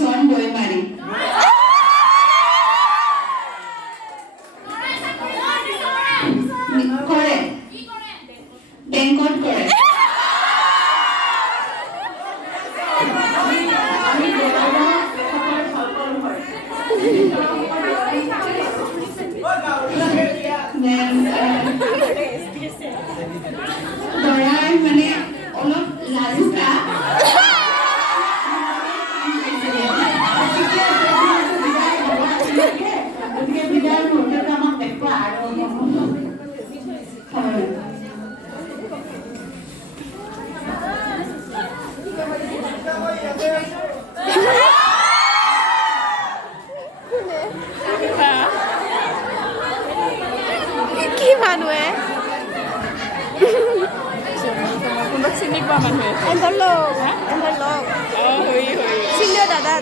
জন দৈমাৰী কৰে বেংকত কৰে দৰাৰ মানে অলপ লাজুকা গতিকে বিদায় মুহূৰ্তটো আমাক দেখুৱা আৰু কি মানুহে কোনোবাক চিনি পোৱা মানুহে এহঁতৰ লগ চিনিও দাদা